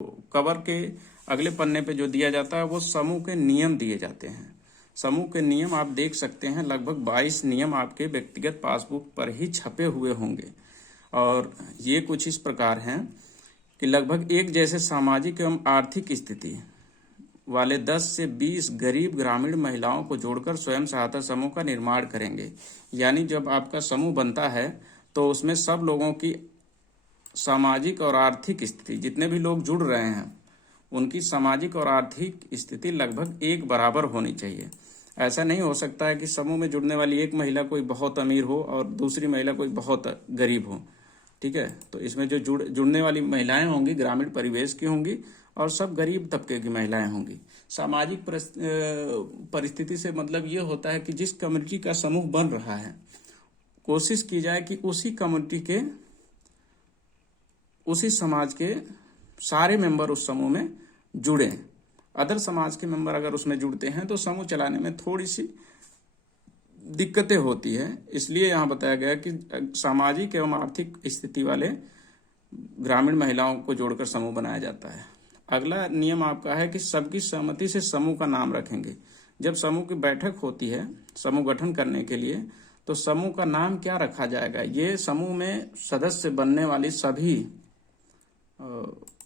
Cover के अगले पन्ने पे जो दिया जाता है वो समूह के नियम दिए जाते हैं। समूह के नियम आप देख सकते हैं, लगभग 22 नियम आपके व्यक्तिगत पासबुक पर ही छपे हुए होंगे। और ये कुछ इस प्रकार हैं कि लगभग एक जैसे सामाजिक एवं आर्थिक स्थिति वाले 10 से 20 गरीब ग्रामीण महिलाओं को जोड़कर स्वयं सहायता समूह का निर्माण करेंगे। यानी जब आपका समूह बनता है तो उसमें सब लोगों की सामाजिक और आर्थिक स्थिति, जितने भी लोग जुड़ रहे हैं उनकी सामाजिक और आर्थिक स्थिति लगभग एक बराबर होनी चाहिए। ऐसा नहीं हो सकता है कि समूह में जुड़ने वाली एक महिला कोई बहुत अमीर हो और दूसरी महिला कोई बहुत गरीब हो। ठीक है, तो इसमें जो जुड़ने वाली महिलाएं होंगी ग्रामीण परिवेश की होंगी और सब गरीब तबके की महिलाएं होंगी। सामाजिक परिस्थिति से मतलब ये होता है कि जिस कम्युनिटी का समूह बन रहा है कोशिश की जाए कि उसी कम्युनिटी के, उसी समाज के सारे मेंबर उस समूह में जुड़े। अदर समाज के मेंबर अगर उसमें जुड़ते हैं तो समूह चलाने में थोड़ी सी दिक्कतें होती है। इसलिए यहाँ बताया गया कि सामाजिक एवं आर्थिक स्थिति वाले ग्रामीण महिलाओं को जोड़कर समूह बनाया जाता है। अगला नियम आपका है कि सबकी सहमति से समूह का नाम रखेंगे। जब समूह की बैठक होती है समूह गठन करने के लिए, तो समूह का नाम क्या रखा जाएगा, ये समूह में सदस्य बनने वाली सभी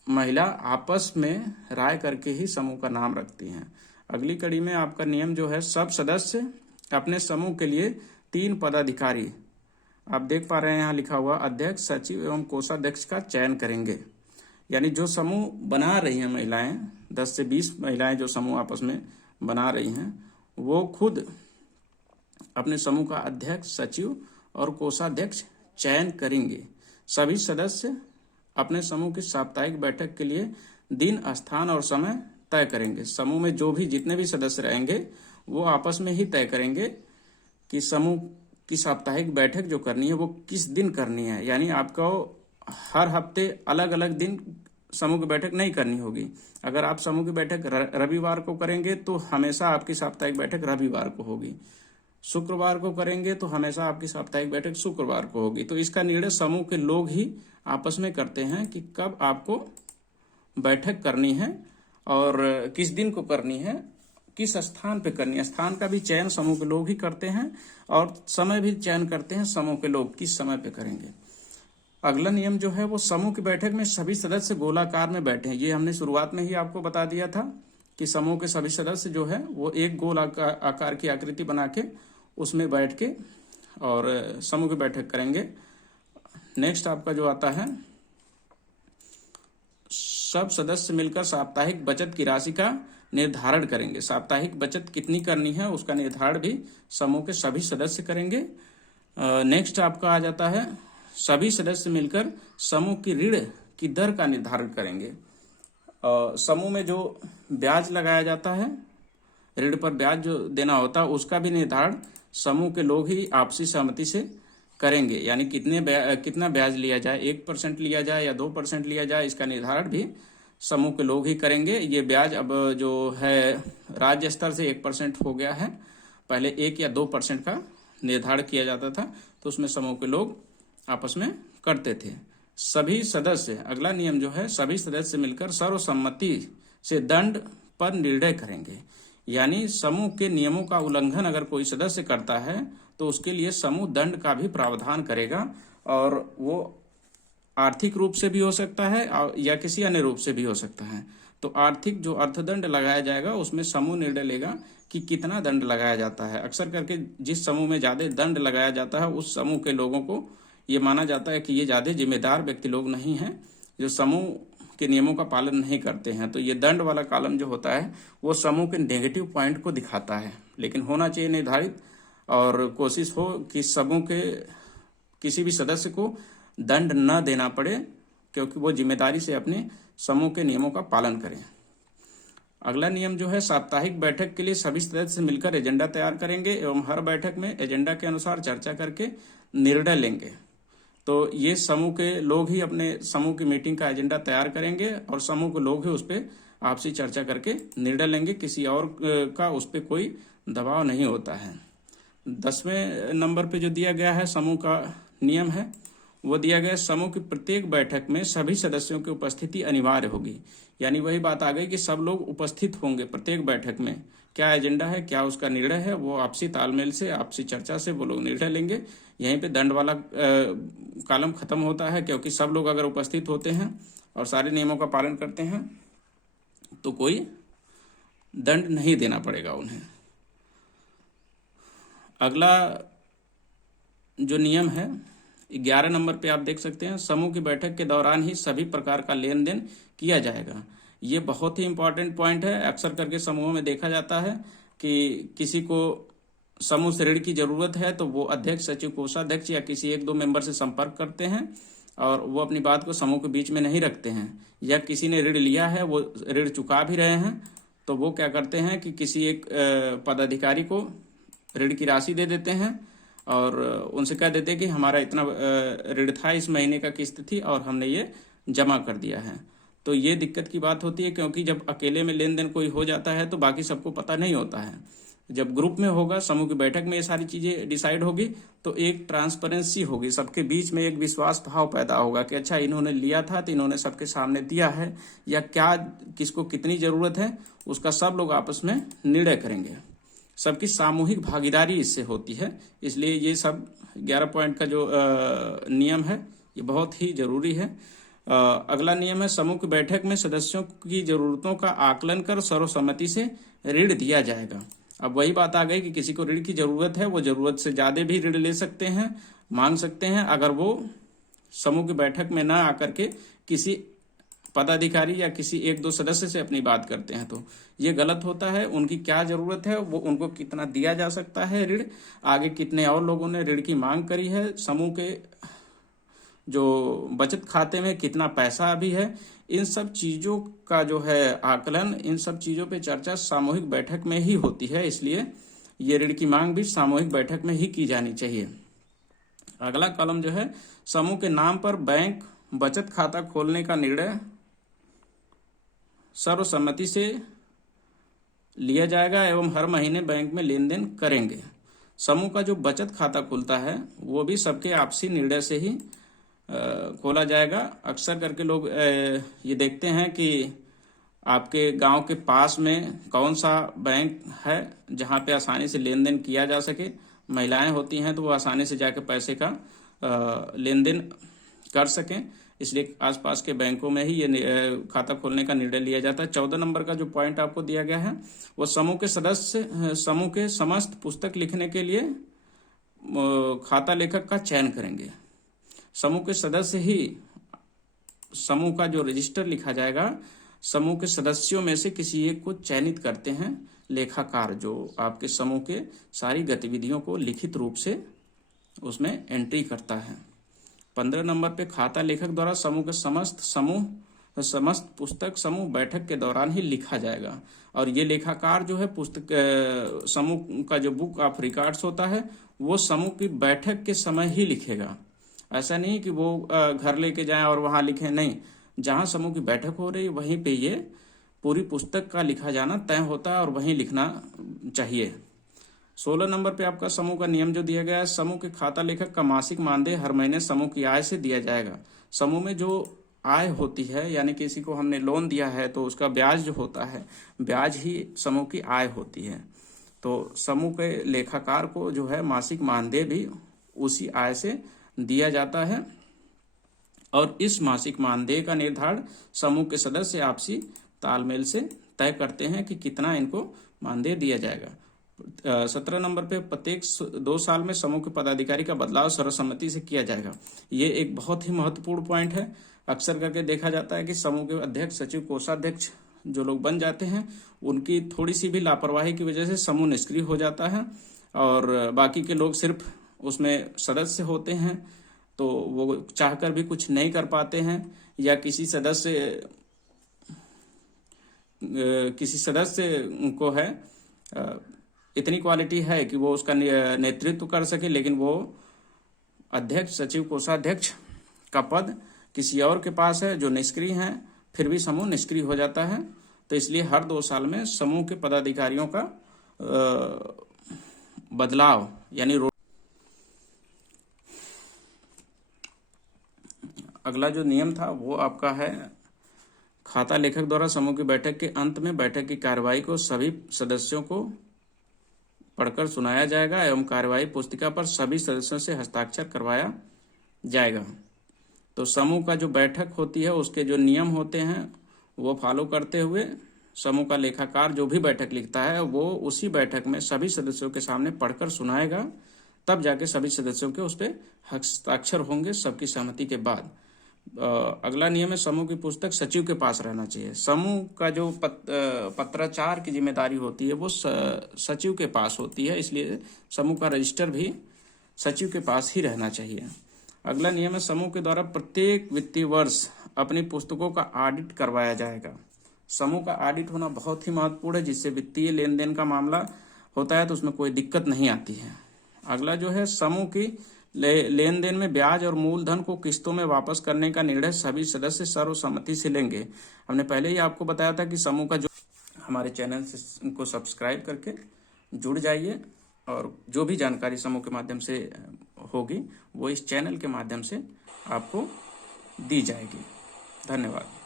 महिला आपस में राय करके ही समूह का नाम रखती हैं। अगली कड़ी में आपका नियम जो है, सब सदस्य अपने समूह के लिए 3 पदाधिकारी, आप देख पा रहे हैं यहाँ लिखा हुआ, अध्यक्ष, सचिव एवं कोषाध्यक्ष का चयन करेंगे। यानी जो समूह बना रही हैं महिलाएं, 10 से 20 महिलाएं जो समूह आपस में बना रही हैं, वो खुद अपने समूह का अध्यक्ष, सचिव और कोषाध्यक्ष चयन करेंगे। सभी सदस्य अपने समूह की साप्ताहिक बैठक के लिए दिन, स्थान और समय तय करेंगे। समूह में जो भी जितने भी सदस्य रहेंगे वो आपस में ही तय करेंगे कि समूह की साप्ताहिक बैठक जो करनी है वो किस दिन करनी है। यानी आपको हर हफ्ते अलग अलग दिन समूह की बैठक नहीं करनी होगी। अगर आप समूह की बैठक रविवार को करेंगे तो हमेशा आपकी साप्ताहिक बैठक रविवार को होगी। शुक्रवार को करेंगे तो हमेशा आपकी साप्ताहिक बैठक शुक्रवार को होगी। तो इसका निर्णय समूह के लोग ही आपस में करते हैं कि कब आपको बैठक करनी है और किस दिन को करनी है, किस स्थान पे करनी है। स्थान का भी चयन समूह के लोग ही करते हैं और समय भी चयन करते हैं समूह के लोग किस समय पे करेंगे। अगला नियम जो है वो समूह की बैठक में सभी सदस्य गोलाकार में बैठे हैं। ये हमने शुरुआत में ही आपको बता दिया था कि समूह के सभी सदस्य जो है वो एक गोल आकार की आकृति बना के उसमें बैठ के और समूह की बैठक करेंगे। नेक्स्ट आपका जो आता है, सब सदस्य मिलकर साप्ताहिक बचत की राशि का निर्धारण करेंगे। साप्ताहिक बचत कितनी करनी है उसका निर्धारण भी समूह के सभी सदस्य करेंगे। नेक्स्ट आपका आ जाता है, सभी सदस्य मिलकर समूह की ऋण की दर का निर्धारण करेंगे। समूह में जो ब्याज लगाया जाता है, ऋण पर ब्याज जो देना होता है, उसका भी निर्धारण समूह के लोग ही आपसी सहमति से करेंगे। यानी कितना ब्याज लिया जाए, 1% लिया जाए या 2% लिया जाए, इसका निर्धारण भी समूह के लोग ही करेंगे। ये ब्याज अब जो है राज्य स्तर से 1% हो गया है, पहले 1 या 2% का निर्धारण किया जाता था, तो उसमें समूह के लोग आपस में करते थे। सभी सदस्य, अगला नियम जो है, सभी सदस्य मिलकर सर्वसम्मति से दंड पर निर्णय करेंगे। यानी समूह के नियमों का उल्लंघन अगर कोई सदस्य करता है तो उसके लिए समूह दंड का भी प्रावधान करेगा, और वो आर्थिक रूप से भी हो सकता है या किसी अन्य रूप से भी हो सकता है। तो आर्थिक जो अर्थदंड लगाया जाएगा उसमें समूह निर्णय लेगा कि कितना दंड लगाया जाता है। अक्सर करके जिस समूह में ज्यादा दंड लगाया जाता है उस समूह के लोगों को ये माना जाता है कि ये ज्यादा जिम्मेदार व्यक्ति लोग नहीं हैं, जो समूह के नियमों का पालन नहीं करते हैं। तो ये दंड वाला कॉलम जो होता है वो समूह के नेगेटिव पॉइंट को दिखाता है, लेकिन होना चाहिए निर्धारित, और कोशिश हो कि समूह के किसी भी सदस्य को दंड न देना पड़े, क्योंकि वो जिम्मेदारी से अपने समूह के नियमों का पालन करें। अगला नियम जो है, साप्ताहिक बैठक के लिए सभी सदस्य मिलकर एजेंडा तैयार करेंगे एवं हर बैठक में एजेंडा के अनुसार चर्चा करके निर्णय लेंगे। तो ये समूह के लोग ही अपने समूह की मीटिंग का एजेंडा तैयार करेंगे और समूह के लोग ही उस पर आपसी चर्चा करके निर्णय लेंगे, किसी और का उस पर कोई दबाव नहीं होता है। 10वें नंबर पे जो दिया गया है समूह का नियम है वो दिया गया समूह की प्रत्येक बैठक में सभी सदस्यों की उपस्थिति अनिवार्य होगी। यानी वही बात आ गई कि सब लोग उपस्थित होंगे प्रत्येक बैठक में। क्या एजेंडा है, क्या उसका निर्णय है, वो आपसी तालमेल से, आपसी चर्चा से वो लोग निर्णय लेंगे। यहीं पे दंड वाला कॉलम खत्म होता है, क्योंकि सब लोग अगर उपस्थित होते हैं और सारे नियमों का पालन करते हैं तो कोई दंड नहीं देना पड़ेगा उन्हें। अगला जो नियम है 11 नंबर पे आप देख सकते हैं, समूह की बैठक के दौरान ही सभी प्रकार का लेन देन किया जाएगा। ये बहुत ही इंपॉर्टेंट पॉइंट है। अक्सर करके समूह में देखा जाता है कि किसी को समूह से ऋण की जरूरत है तो वो अध्यक्ष, सचिव, कोषाध्यक्ष या किसी एक दो मेंबर से संपर्क करते हैं और वो अपनी बात को समूह के बीच में नहीं रखते हैं। या किसी ने ऋण लिया है, वो ऋण चुका भी रहे हैं, तो वो क्या करते हैं कि किसी एक पदाधिकारी को ऋण की राशि दे देते हैं और उनसे कह देते हैं कि हमारा इतना ऋण था, इस महीने का किस्त थी और हमने ये जमा कर दिया है। तो ये दिक्कत की बात होती है, क्योंकि जब अकेले में लेन देन कोई हो जाता है तो बाकी सबको पता नहीं होता है। जब ग्रुप में होगा, समूह की बैठक में ये सारी चीजें डिसाइड होगी तो एक ट्रांसपेरेंसी होगी, सबके बीच में एक विश्वास भाव पैदा होगा कि अच्छा इन्होंने लिया था तो इन्होंने सबके सामने दिया है, या क्या किसको कितनी जरूरत है उसका सब लोग आपस में निर्णय करेंगे। सबकी सामूहिक भागीदारी इससे होती है। इसलिए ये सब 11 पॉइंट का जो नियम है ये बहुत ही जरूरी है। अगला नियम है, समूह की बैठक में सदस्यों की जरूरतों का आकलन कर सर्वसम्मति से ऋण दिया जाएगा। अब वही बात आ गई कि किसी को ऋण की जरूरत है, वो जरूरत से ज्यादा भी ऋण ले सकते हैं, मांग सकते हैं, अगर वो समूह की बैठक में ना आकर के किसी पदाधिकारी या किसी एक दो सदस्य से अपनी बात करते हैं तो ये गलत होता है। उनकी क्या जरूरत है, वो उनको कितना दिया जा सकता है ऋण, आगे कितने और लोगों ने ऋण की मांग करी है, समूह के जो बचत खाते में कितना पैसा अभी है, इन सब चीजों का जो है आकलन, इन सब चीजों पे चर्चा सामूहिक बैठक में ही होती है। इसलिए ये ऋण की मांग भी सामूहिक बैठक में ही की जानी चाहिए। अगला कॉलम जो है, समूह के नाम पर बैंक बचत खाता खोलने का निर्णय सर्वसम्मति से लिया जाएगा एवं हर महीने बैंक में लेन देन करेंगे। समूह का जो बचत खाता खुलता है वो भी सबके आपसी निर्णय से ही खोला जाएगा। अक्सर करके लोग ये देखते हैं कि आपके गांव के पास में कौन सा बैंक है जहां पे आसानी से लेन देन किया जा सके। महिलाएं होती हैं तो वो आसानी से जाकर पैसे का लेन देन कर सकें, इसलिए आसपास के बैंकों में ही ये खाता खोलने का निर्णय लिया जाता है। 14 नंबर का जो पॉइंट आपको दिया गया है वो समूह के सदस्य समूह के समस्त पुस्तक लिखने के लिए खाता लेखक का चयन करेंगे। समूह के सदस्य ही समूह का जो रजिस्टर लिखा जाएगा, समूह के सदस्यों में से किसी एक को चयनित करते हैं लेखाकार, जो आपके समूह के सारी गतिविधियों को लिखित रूप से उसमें एंट्री करता है। 15 नंबर पे खाता लेखक द्वारा समूह के समस्त पुस्तक समूह बैठक के दौरान ही लिखा जाएगा। और ये लेखाकार जो है पुस्तक समूह का जो बुक ऑफ रिकॉर्ड्स होता है वो समूह की बैठक के समय ही लिखेगा। ऐसा नहीं कि वो घर लेके जाएं और वहां लिखें, नहीं, जहां समूह की बैठक हो रही वहीं पे ये पूरी पुस्तक का लिखा जाना तय होता है और वहीं लिखना चाहिए। 16 नंबर पे आपका समूह का नियम जो दिया गया है, समूह के खाता लेखक का मासिक मानदेय हर महीने समूह की आय से दिया जाएगा। समूह में जो आय होती है, यानी किसी को हमने लोन दिया है तो उसका ब्याज जो होता है, ब्याज ही समूह की आय होती है। तो समूह के लेखाकार को जो है मासिक मानदेय भी उसी आय से दिया जाता है और इस मासिक मानदेय का निर्धारण समूह के सदस्य आपसी तालमेल से तय करते हैं कि कितना इनको मानदेय दिया जाएगा। 17 नंबर पे प्रत्येक 2 साल में समूह के पदाधिकारी का बदलाव सर्वसम्मति से किया जाएगा। ये एक बहुत ही महत्वपूर्ण पॉइंट है। अक्सर करके देखा जाता है कि समूह के अध्यक्ष, सचिव, कोषाध्यक्ष जो लोग बन जाते हैं उनकी थोड़ी सी भी लापरवाही की वजह से समूह निष्क्रिय हो जाता है और बाकी के लोग सिर्फ उसमें सदस्य होते हैं, तो वो चाहकर भी कुछ नहीं कर पाते हैं, या किसी सदस्य को है इतनी क्वालिटी है कि वो उसका नेतृत्व कर सके, लेकिन वो अध्यक्ष, सचिव, कोषाध्यक्ष का पद किसी और के पास है जो निष्क्रिय हैं, फिर भी समूह निष्क्रिय हो जाता है। तो इसलिए हर 2 साल में समूह के पदाधिकारियों का बदलाव यानी अगला जो नियम था वो आपका है, खाता लेखक द्वारा समूह की बैठक के अंत में बैठक की कार्यवाही को सभी सदस्यों को पढ़कर सुनाया जाएगा एवं कार्यवाही पुस्तिका पर सभी सदस्यों से हस्ताक्षर करवाया जाएगा। तो समूह का जो बैठक होती है उसके जो नियम होते हैं वो फॉलो करते हुए समूह का लेखाकार जो भी बैठक लिखता है वो उसी बैठक में सभी सदस्यों के सामने पढ़कर सुनाएगा, तब जाके सभी सदस्यों के उस पर हस्ताक्षर होंगे सबकी सहमति के बाद। अगला नियम है, समूह की पुस्तक सचिव के पास रहना चाहिए। समूह का जो पत्राचार की जिम्मेदारी होती है वो सचिव के पास होती है, इसलिए समूह का रजिस्टर भी सचिव के पास ही रहना चाहिए। अगला नियम है, समूह के द्वारा प्रत्येक वित्तीय वर्ष अपनी पुस्तकों का ऑडिट करवाया जाएगा। समूह का ऑडिट होना बहुत ही महत्वपूर्ण है, जिससे वित्तीय लेन देन का मामला होता है तो उसमें कोई दिक्कत नहीं आती है। अगला जो है, समूह की लेन देन में ब्याज और मूलधन को किस्तों में वापस करने का निर्णय सभी सदस्य सर्वसम्मति से लेंगे। हमने पहले ही आपको बताया था कि समूह का जो हमारे चैनल से को सब्सक्राइब करके जुड़ जाइए और जो भी जानकारी समूह के माध्यम से होगी वो इस चैनल के माध्यम से आपको दी जाएगी। धन्यवाद।